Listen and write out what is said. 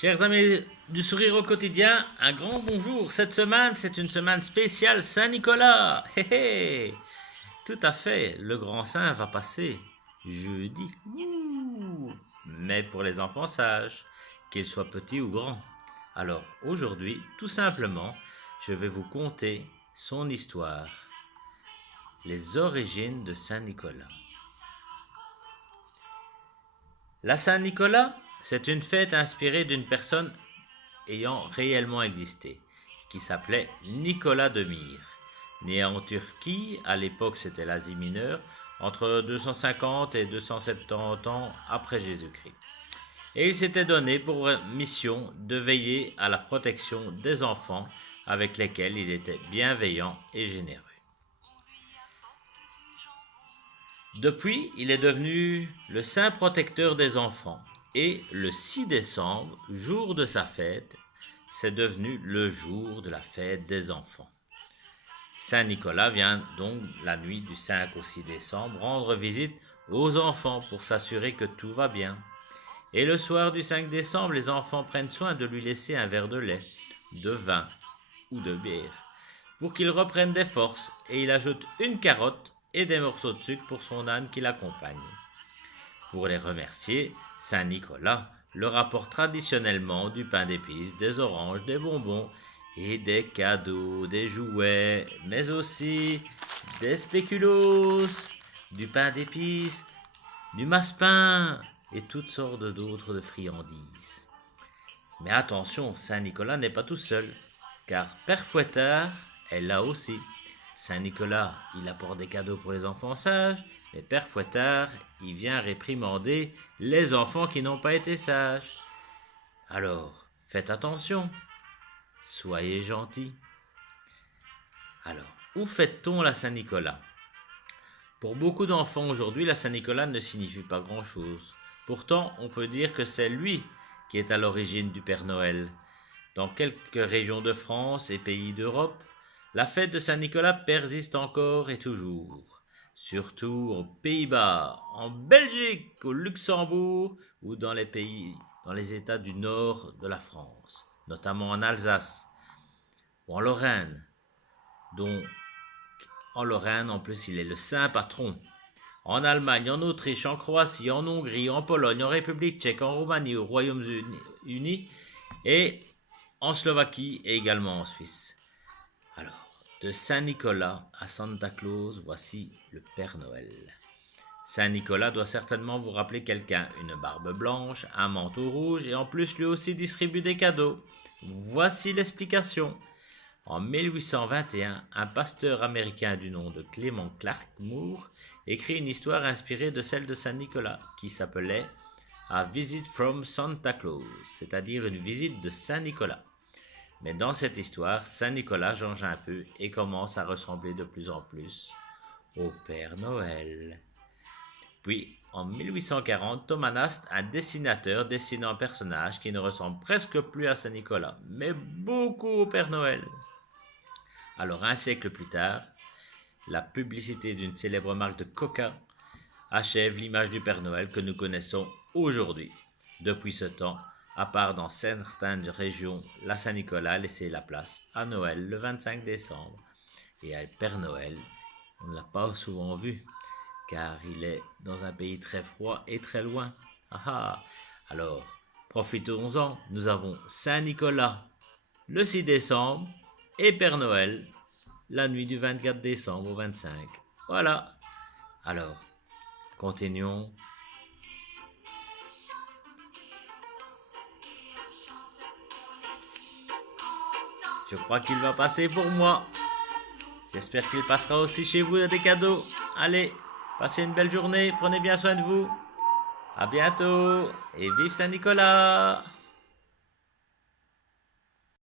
Chers amis du sourire au quotidien, un grand bonjour. Cette semaine, c'est une semaine spéciale Saint-Nicolas. Hé hé. Tout à fait, le grand saint va passer jeudi. Ouh. Mais pour les enfants sages, qu'ils soient petits ou grands. Alors aujourd'hui, tout simplement, je vais vous conter son histoire, les origines de Saint-Nicolas. La Saint-Nicolas, c'est une fête inspirée d'une personne ayant réellement existé, qui s'appelait Nicolas de Myre. Né en Turquie, à l'époque c'était l'Asie mineure, entre 250 et 270 ans après Jésus-Christ. Et il s'était donné pour mission de veiller à la protection des enfants avec lesquels il était bienveillant et généreux. Depuis, il est devenu le saint protecteur des enfants et le 6 décembre, jour de sa fête, c'est devenu le jour de la fête des enfants. Saint Nicolas vient donc la nuit du 5 au 6 décembre rendre visite aux enfants pour s'assurer que tout va bien. Et le soir du 5 décembre, les enfants prennent soin de lui laisser un verre de lait, de vin ou de bière pour qu'il reprenne des forces et il ajoute une carotte et des morceaux de sucre pour son âne qui l'accompagne. Pour les remercier, Saint Nicolas leur apporte traditionnellement du pain d'épices, des oranges, des bonbons et des cadeaux, des jouets, mais aussi des spéculoos, du pain d'épices, du massepain et toutes sortes d'autres de friandises. Mais attention, Saint Nicolas n'est pas tout seul, car Père Fouettard est là aussi. Saint Nicolas, il apporte des cadeaux pour les enfants sages, mais Père Fouettard, il vient réprimander les enfants qui n'ont pas été sages. Alors, faites attention, soyez gentils. Alors, où fête-t-on la Saint-Nicolas? Pour beaucoup d'enfants aujourd'hui, la Saint-Nicolas ne signifie pas grand-chose. Pourtant, on peut dire que c'est lui qui est à l'origine du Père Noël. Dans quelques régions de France et pays d'Europe, la fête de Saint-Nicolas persiste encore et toujours, surtout aux Pays-Bas, en Belgique, au Luxembourg ou dans les États du nord de la France, notamment en Alsace ou en Lorraine, dont en Lorraine en plus il est le saint patron. En Allemagne, en Autriche, en Croatie, en Hongrie, en Pologne, en République tchèque, en Roumanie, au Royaume-Uni et en Slovaquie et également en Suisse. Alors, de Saint-Nicolas à Santa Claus, voici le Père Noël. Saint-Nicolas doit certainement vous rappeler quelqu'un, une barbe blanche, un manteau rouge et en plus lui aussi distribue des cadeaux. Voici l'explication. En 1821, un pasteur américain du nom de Clement Clark Moore écrit une histoire inspirée de celle de Saint-Nicolas qui s'appelait A Visit from Santa Claus, c'est-à-dire une visite de Saint-Nicolas. Mais dans cette histoire, Saint-Nicolas change un peu et commence à ressembler de plus en plus au Père Noël. Puis, en 1840, Thomas Nast, un dessinateur, dessine un personnage qui ne ressemble presque plus à Saint-Nicolas, mais beaucoup au Père Noël. Alors, un siècle plus tard, la publicité d'une célèbre marque de Coca achève l'image du Père Noël que nous connaissons aujourd'hui. Depuis ce temps, à part dans certaines régions, la Saint-Nicolas a laissé la place à Noël le 25 décembre. Et à Père Noël, on ne l'a pas souvent vu, car il est dans un pays très froid et très loin. Alors, profitons-en, nous avons Saint-Nicolas le 6 décembre et Père Noël la nuit du 24 décembre au 25. Voilà. Alors, continuons. Je crois qu'il va passer pour moi. J'espère qu'il passera aussi chez vous des cadeaux. Allez, passez une belle journée, prenez bien soin de vous. À bientôt et vive Saint-Nicolas!